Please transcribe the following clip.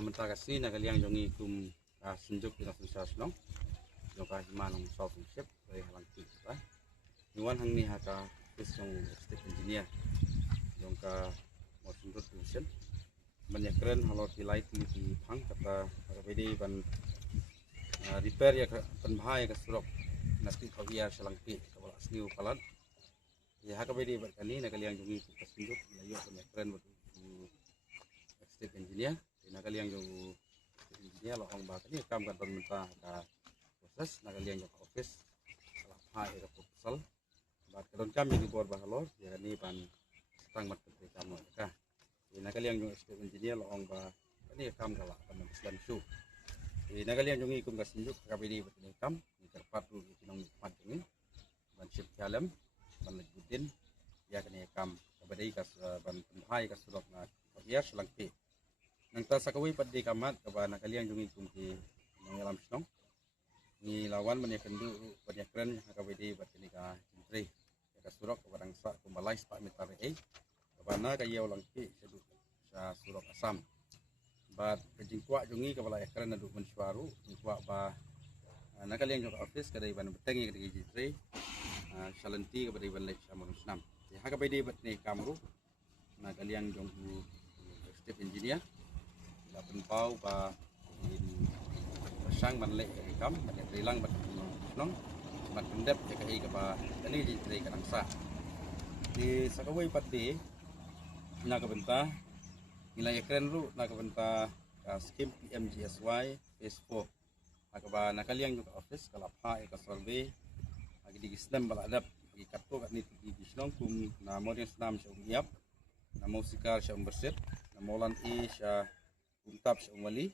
mentara sini nak kalian jongi kum sunjuk di nafsu sasnong joka himanong solving ship dari halang kita iwan hang ni haka pisong step engineer jonka mau sunjuk tuition banyak keren halor di light di pang kata bedi ban repair ya pan bahaya ke surok nasti kawia selangki kawala asliu palan ya haka bedi berkani nak kalian jongi kum sunjuk layu banyak keren step engineer na kalian yung engineer lohong ba kani kam kan pemerintah ka proses na kalian yung office salah hai ka proposal ba kadon kam yung board bahalor ya ni pan tang mat ke kam ka na kalian yung step engineer lohong ba kani kam kala kan islam su na kalian yung ikum ka sinjuk ka bidi ni kam ni terpat ru tinong mat ni ban ship kalam ban legudin ya kani kam kabadai ka ban hai ka surok na ya selangki nang ta sakaway padi kamat kaba nakaliang jungi kumki mengalam snong ni lawan banyak kendu banyak keren hakawedi batini ka jintri ka surok barang sa kumbalai spa mitar kabana kayaw langki seduk sa surok asam bat kejingkwa jungi kabala keren adu mensuaru jingkwa ba nakaliang jong office kadai ban betengi kadai jintri salenti kabadai ban lek sama rusnam ya hakawedi batni kamru nakaliang jong step engineer penpau ba pasang manlek kam banyak rilang bat nong bat pendep ya kai ka ba tani di trai ka langsa di sakaway pati na ka benta nilai keren ru na ka benta scheme PMGSY phase 4 na ka ba nakaliang yung office kalapha ka survey agi di gisdam baladap agi katto kat ni di gisnong kum na modern snam sa umiap na musikal sa umberset na molan sa Untap sa umali